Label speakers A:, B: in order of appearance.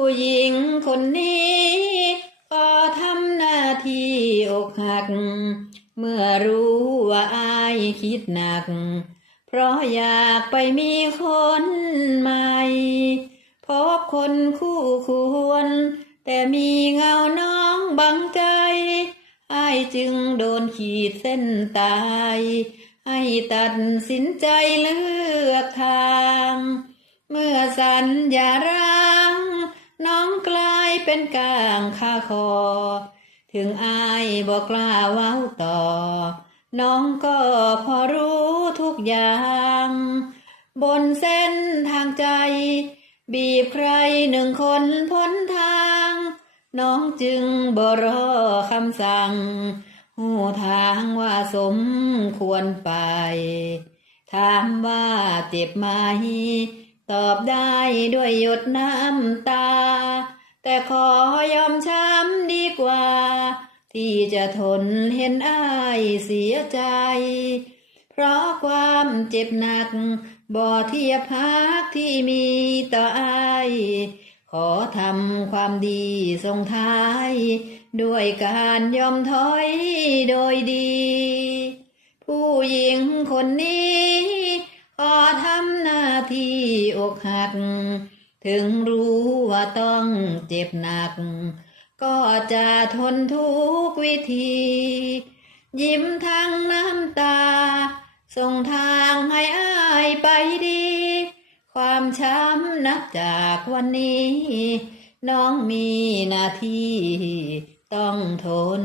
A: ผู้หญิงคนนี้ก็ทำหน้าที่อกหัก เมื่อรู้ว่าอายคิดหนัก เพราะอยากไปมีคนใหม่พบคนคู่ควร แต่มีเงาน้องบังใจไอจึงโดนขีดเส้นตาย ให้ตัดสินใจเลือกทาง เมื่อสัญญาร้าก เป็นกลางคาคอ ถึงอายบอกกล้าเว้าต่อ น้องก็พอรู้ทุกอย่าง บนเส้นทางใจ บีบใครหนึ่งคนพ้นทาง น้องจึงบรอคำสั่งหูทางว่าสมควรไป ถามว่าเจ็บไหม ตอบได้ด้วยหยดน้ำตา แต่ขอยอมช้ำดีกว่า ที่จะทนเห็นอายเสียใจ เพราะความเจ็บหนัก บ่เทียบพักที่มีต่ออายขอทำความดีส่งท้าย ด้วยการยอมถอยโดยดี ผู้หญิงคนนี้ ขอทำหน้าที่อกหัก ถึงรู้ว่าต้องเจ็บหนัก ก็จะทนทุกวิธี ยิ้มทั้งน้ำตา ส่งทางให้อายไปดี ความช้ำนับจากวันนี้ น้องมีหน้าที่ต้องทน